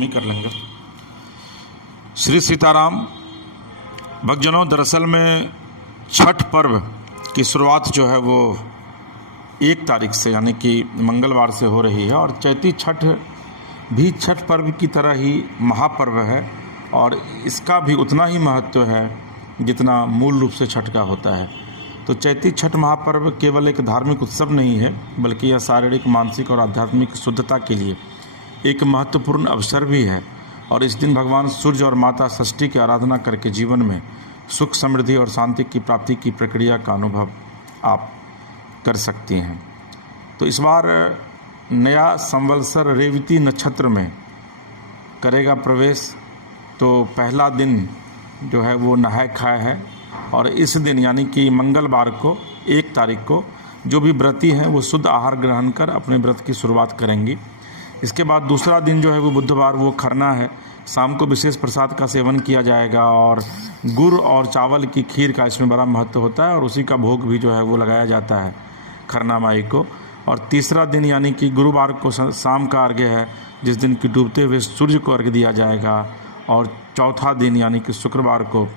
हम ही कर लेंगे। श्री सीताराम। भक्तजनों, दरअसल में छठ पर्व की शुरुआत जो है वो 1 तारीख से यानी कि मंगलवार से हो रही है और चैती छठ भी छठ पर्व की तरह ही महापर्व है और इसका भी उतना ही महत्व है जितना मूल रूप से छठ का होता है। तो चैती छठ महापर्व केवल एक धार्मिक उत्सव नहीं है बल्कि यह शारीरिक, मानसिक और आध्यात्मिक शुद्धता के लिए एक महत्वपूर्ण अवसर भी है और इस दिन भगवान सूर्य और माता षष्ठी की आराधना करके जीवन में सुख, समृद्धि और शांति की प्राप्ति की प्रक्रिया का अनुभव आप कर सकती हैं। तो इस बार नया संवत्सर रेवती नक्षत्र में करेगा प्रवेश। तो पहला दिन जो है वो नहाय खाय है और इस दिन यानी कि मंगलवार को 1 तारीख को जो भी व्रती हैं वो शुद्ध आहार ग्रहण कर अपने व्रत की शुरुआत करेंगी। इसके बाद दूसरा दिन जो है वो बुधवार वो खरना है। शाम को विशेष प्रसाद का सेवन किया जाएगा और गुड़ और चावल की खीर का इसमें बड़ा महत्व होता है और उसी का भोग भी जो है वो लगाया जाता है खरना माई को। और तीसरा दिन यानी कि गुरुवार को शाम का अर्घ्य है जिस दिन की डूबते हुए सूर्य को अर्घ्य दिया जाएगा और चौथा दिन यानी कि शुक्रवार को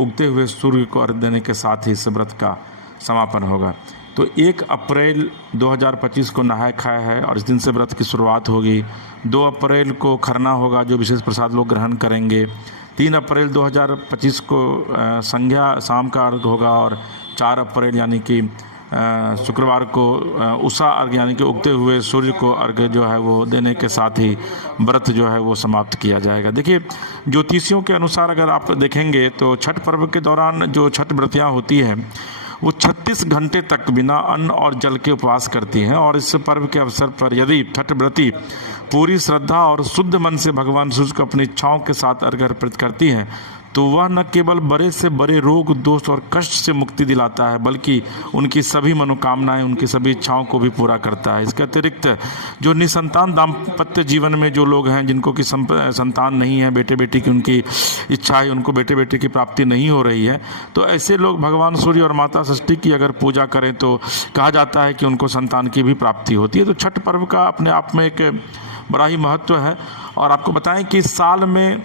उगते हुए सूर्य को अर्घ्य देने के साथ ही इस व्रत का समापन होगा। तो 1 अप्रैल 2025 को नहाय खाय है और इस दिन से व्रत की शुरुआत होगी। 2 अप्रैल को खरना होगा जो विशेष प्रसाद लोग ग्रहण करेंगे। 3 अप्रैल 2025 को संध्या शाम का अर्घ होगा और 4 अप्रैल यानी कि शुक्रवार को उषा अर्घ यानी कि उगते हुए सूर्य को अर्घ जो है वो देने के साथ ही व्रत जो है वो समाप्त किया जाएगा। देखिए, ज्योतिषियों के अनुसार अगर आप देखेंगे तो छठ पर्व के दौरान जो छठ व्रतियाँ होती हैं वो 36 घंटे तक बिना अन्न और जल के उपवास करती हैं और इस पर्व के अवसर पर यदि छठ व्रती पूरी श्रद्धा और शुद्ध मन से भगवान सूर्य को अपनी इच्छाओं के साथ अर्घ्य अर्पित करती हैं तो वह न केवल बड़े से बड़े रोग, दोष और कष्ट से मुक्ति दिलाता है बल्कि उनकी सभी मनोकामनाएं, उनकी सभी इच्छाओं को भी पूरा करता है। इसके अतिरिक्त जो निसंतान दाम्पत्य जीवन में जो लोग हैं जिनको कि संतान नहीं है, बेटे बेटी की उनकी इच्छा है, उनको बेटे बेटी की प्राप्ति नहीं हो रही है, तो ऐसे लोग भगवान सूर्य और माता षष्ठी की अगर पूजा करें तो कहा जाता है कि उनको संतान की भी प्राप्ति होती है। तो छठ पर्व का अपने आप में एक बड़ा ही महत्व है और आपको बताएं कि साल में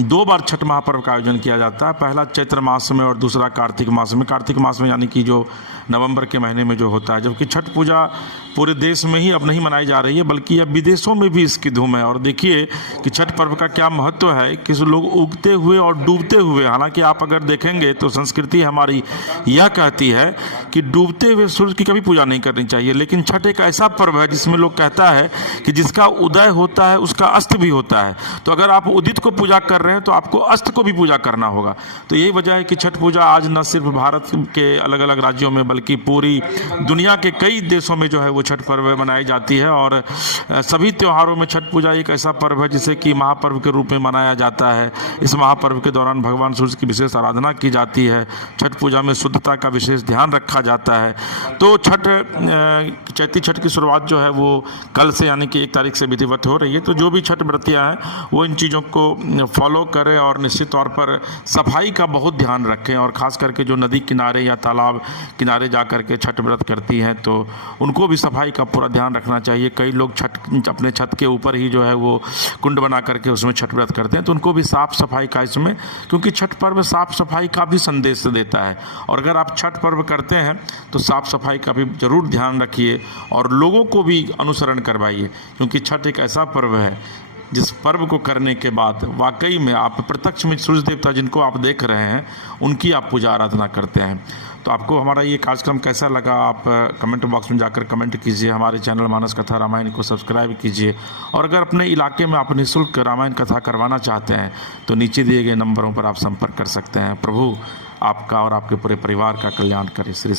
2 बार छठ महापर्व का आयोजन किया जाता है। पहला चैत्र मास में और दूसरा कार्तिक मास में। कार्तिक मास में यानी कि जो नवंबर के महीने में जो होता है, जबकि छठ पूजा पूरे देश में ही अब नहीं मनाई जा रही है बल्कि अब विदेशों में भी इसकी धूम है। और देखिए कि छठ पर्व का क्या महत्व है कि लोग उगते हुए और डूबते हुए, हालांकि आप अगर देखेंगे तो संस्कृति हमारी यह कहती है कि डूबते हुए सूर्य की कभी पूजा नहीं करनी चाहिए, लेकिन छठ एक ऐसा पर्व है जिसमें लोग कहता है कि जिसका उदय होता है उसका अस्त भी होता है। तो अगर आप उदित को पूजा कर रहे हैं तो आपको अस्त को भी पूजा करना होगा। तो यही वजह है कि छठ पूजा आज न सिर्फ भारत के अलग अलग राज्यों में बल्कि पूरी दुनिया के कई देशों में जो है वो छठ पर्व मनाई जाती है। और सभी त्योहारों में छठ पूजा एक ऐसा पर्व है जिसे कि महापर्व के रूप में मनाया जाता है। इस महापर्व के दौरान भगवान सूर्य की विशेष आराधना की जाती है। छठ पूजा में शुद्धता का विशेष ध्यान रखा जाता है। तो चैती छठ की शुरुआत जो है वो कल से यानी कि 1 तारीख से विधिवत हो रही है। तो जो भी छठ व्रतियाँ हैं वो इन चीज़ों को फॉलो करें और निश्चित तौर पर सफाई का बहुत ध्यान रखें और ख़ास करके जो नदी किनारे या तालाब किनारे जा करके छठ व्रत करती हैं तो उनको भी सफाई का पूरा ध्यान रखना चाहिए। कई लोग अपने छत के ऊपर ही जो है वो कुंड बना करके उसमें छठ व्रत करते हैं, तो उनको भी साफ़ सफाई का इसमें, क्योंकि छठ पर्व साफ़ सफाई का भी संदेश देता है। और अगर आप छठ पर्व करते हैं तो साफ़ सफाई का भी ज़रूर ध्यान रखिए और लोगों को भी अनुसरण करवाइए, क्योंकि छठ एक ऐसा पर्व है जिस पर्व को करने के बाद वाकई में आप प्रत्यक्ष में सूर्य देवता जिनको आप देख रहे हैं उनकी आप पूजा आराधना करते हैं। तो आपको हमारा ये कार्यक्रम कैसा लगा आप कमेंट बॉक्स में जाकर कमेंट कीजिए। हमारे चैनल मानस कथा रामायण को सब्सक्राइब कीजिए और अगर अपने इलाके में आप निःशुल्क रामायण कथा करवाना चाहते हैं तो नीचे दिए गए नंबरों पर आप संपर्क कर सकते हैं। प्रभु आपका और आपके पूरे परिवार का कल्याण करे। श्री